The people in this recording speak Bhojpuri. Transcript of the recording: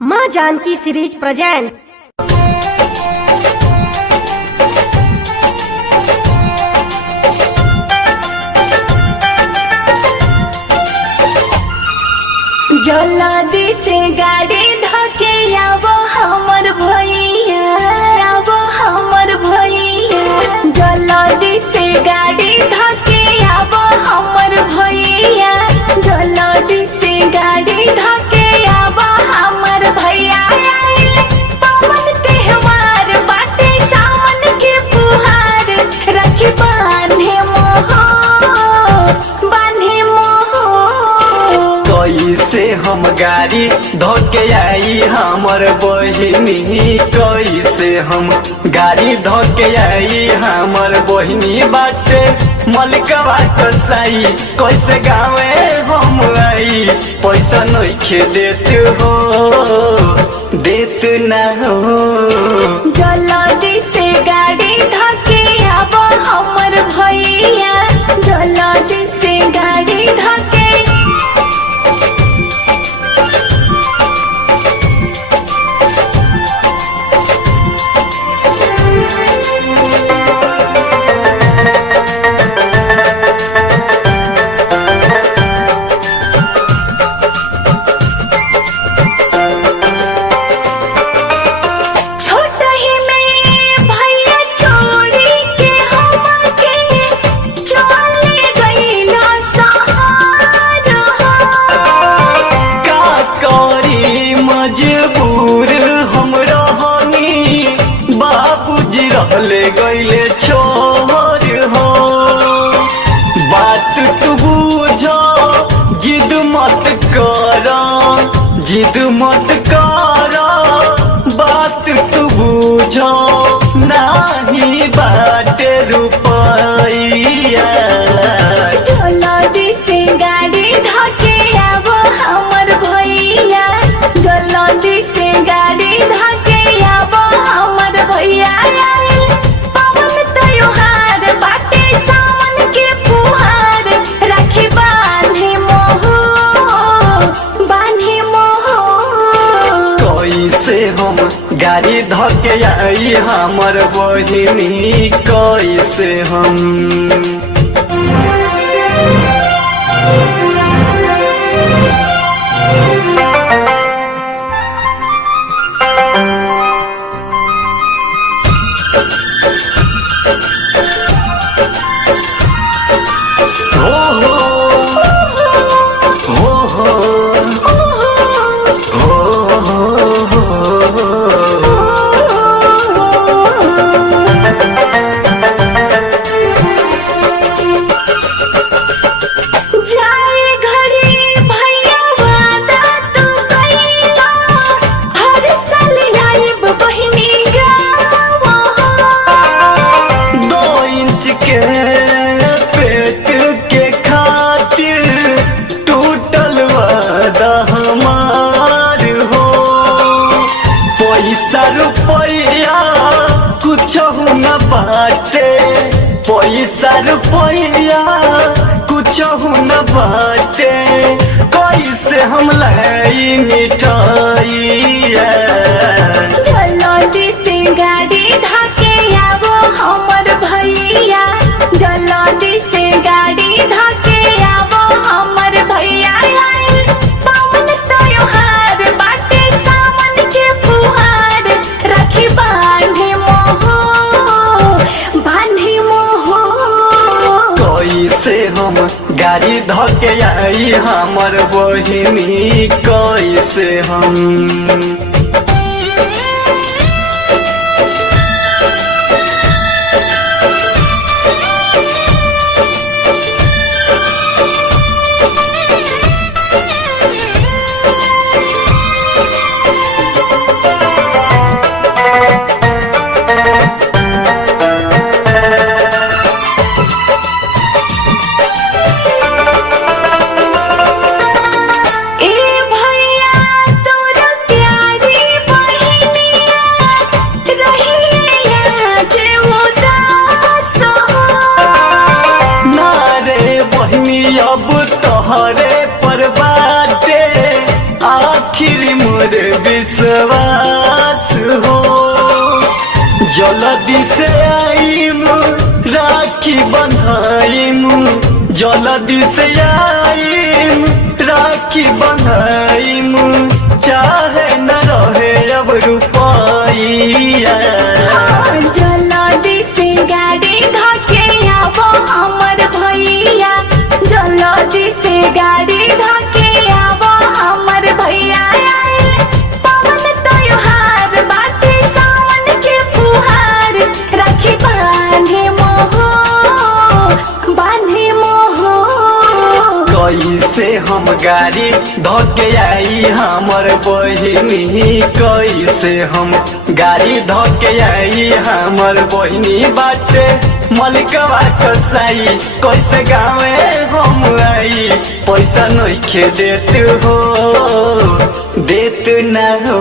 माँ जानकी सीरीज प्रेजेंट। जल्दी से गाड़ी धके आवो हमर भैया, आवो हमर भैया। जल्दी से गाड़ी धके आवो हमर भैया, जल्दी से गाड़ी धके आवो हमर भैया। पवन त्योहार बाटे सावन के फुहार, रखी बांधे मोह, बांधे मोह। कैसे हम गाड़ी धोके आई हमर बहिनी, कैसे हम गाड़ी धोके आई हमर बहिनी बाटे मलकवा कसाई। कैसे गावे हम आई पैसा नइखे देत हो, देत ना हो। जल्दी से गाड़ी धके आवो हमर भैया, जल्दी से गाड़ी धके। ले गईले छोर हो, बात तू बुझो, जिद मत करो, जिद मत करो, बात तू बुझो, नाही बाटे रुपैया। जल्दी से गाड़ी धके आवो हमर भैया, जल्दी से गाड़ी धके आवो हमर भैया। हम गाड़ी धके आई हमर बहिनी, कैसे हम पैसा रुपया कुछ न बाटे। कैसे हम लाई मिठाइया। जल्दी से गाड़ी धके आवो हमर भैया, जल्दी से गाड़ी धके आवो हमर भैया। पवन त्योहार बाटे सावन के फुहार, रखी बांधे मोह, बांधे मोह। कैसे हम गाड़ी धके आई हमर बहिनी, कैसे हम ए भैया तोरा प्यार विश्वास हो। जल्दी से आईम राखी बंधाईम, जल्दी से आईम राखी बंधाईम, चाहे न रहे अब रुपया। जल्दी से गाड़ी धके आबो हमर भैया, जल्दी से गाड़ी धके आबो हमर भैया। पवन त्योहार बाटे सावन के फुहार, राखी बांधे मोहो बांधे मोहो। कैसे हम गाड़ी धके आई हमर बहिनी, कैसे हम गाड़ी धके आई हमर बहिनी बाटे मलिकवा कसाई। कैसे गावे हम आई, पैसा नइखे देत हो, देत ना हो।